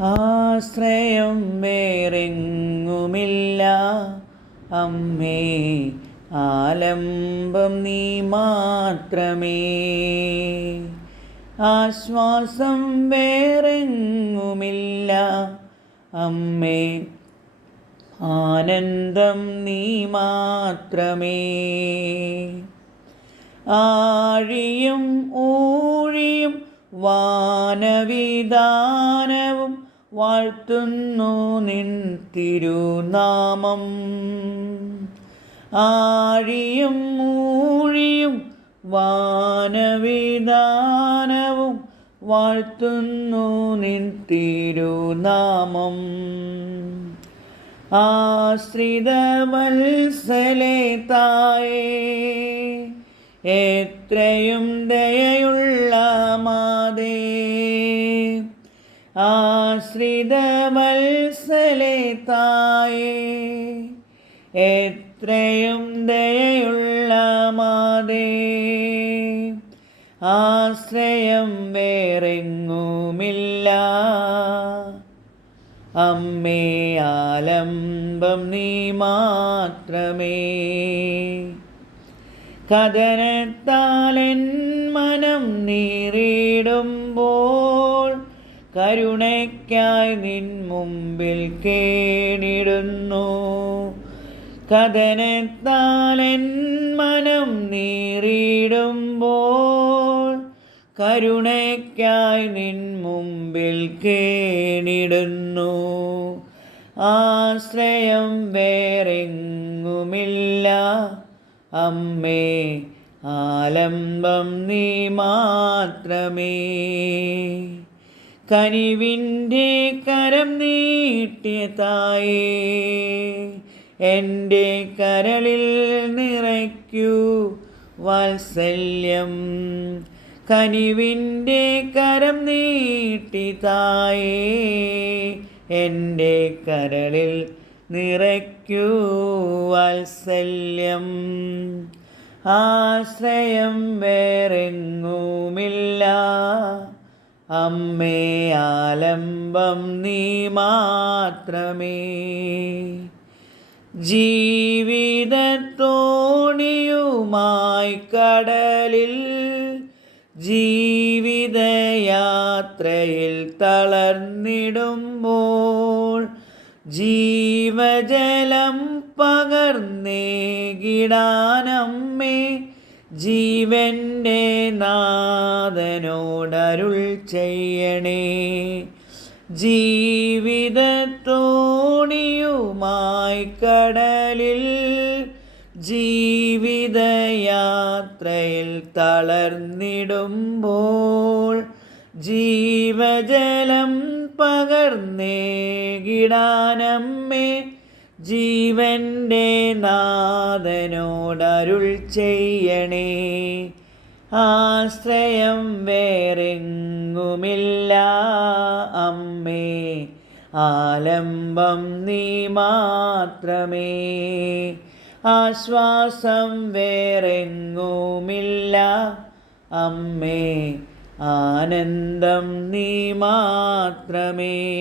ആശ്രയം വേറെങ്ങുമില്ല. അമ്മേ ആലംബം നീ മാത്രമേ. ആശ്വാസം വേറെങ്ങുമില്ല. അമ്മേ ആനന്ദം നീ മാത്രമേ. ആഴിയും ഊഴിയും വാനവിധാനവും വാഴ്ത്തുന്നു നിൻ തിരുനാമം. ആഴിയും മൂഴിയും വാനവിധാനവും വാഴ്ത്തുന്നു നിൻ തിരുനാമം. ആശ്രിതവത്സലേ തായേ എത്രയും ദയയുള്ള ആശ്രിതവത്സലേ തായേ എത്രയും ദയുള്ള മാതേ. ആശ്രയം വേറെങ്ങുമില്ല. അമ്മേ ആലംബം നീ മാത്രമേ. കഥനത്താലൻ മനം നീറിടുമ്പോൾ കരുണയ്ക്കായി നിൻ മുമ്പിൽ കേണിടുന്നു. കഥനത്താലൻ മനം നീറിടുമ്പോൾ കരുണയ്ക്കായി നിൻ മുമ്പിൽ കേണിടുന്നു. ആശ്രയം വേറെങ്ങുമില്ല. അമ്മേ ആലംബം നീ മാത്രമേ. കനിവിന്റെ കരം നീട്ടിയ തായേ എന്റെ കരളിൽ നിറയ്ക്കൂ വാത്സല്യം. കനിവിന്റെ കരം നീട്ടി തായേ എന്റെ കരളിൽ നിറയ്ക്കൂ വാത്സല്യം. ആശ്രയം വേറെങ്ങുമില്ല അമ്മേ ആലംബം നീ മാത്രമേ. ജീവിതത്തോണിയുമായി കടലിൽ ജീവിതയാത്രയിൽ തളർന്നിടുമ്പോൾ ജീവജലം പകർന്നേകിടാനമ്മേ. ജീവന്റെ നാഥനോടരുൾ ചെയ്യണേ. ജീവിതത്തോണിയുമായി കടലിൽ ജീവിതയാത്രയിൽ തളർന്നിടുമ്പോൾ ജീവജലം പകർന്നേകിടാനമ്മേ ജീവന്റെ നാഥനോടരുൾ ചെയ്യണേ. ആശ്രയം വേറെങ്ങുമില്ല അമ്മേ. ആലംബം നീ മാത്രമേ. ആശ്വാസം വേറെങ്ങുമില്ല അമ്മേ. ആനന്ദം നീ മാത്രമേ.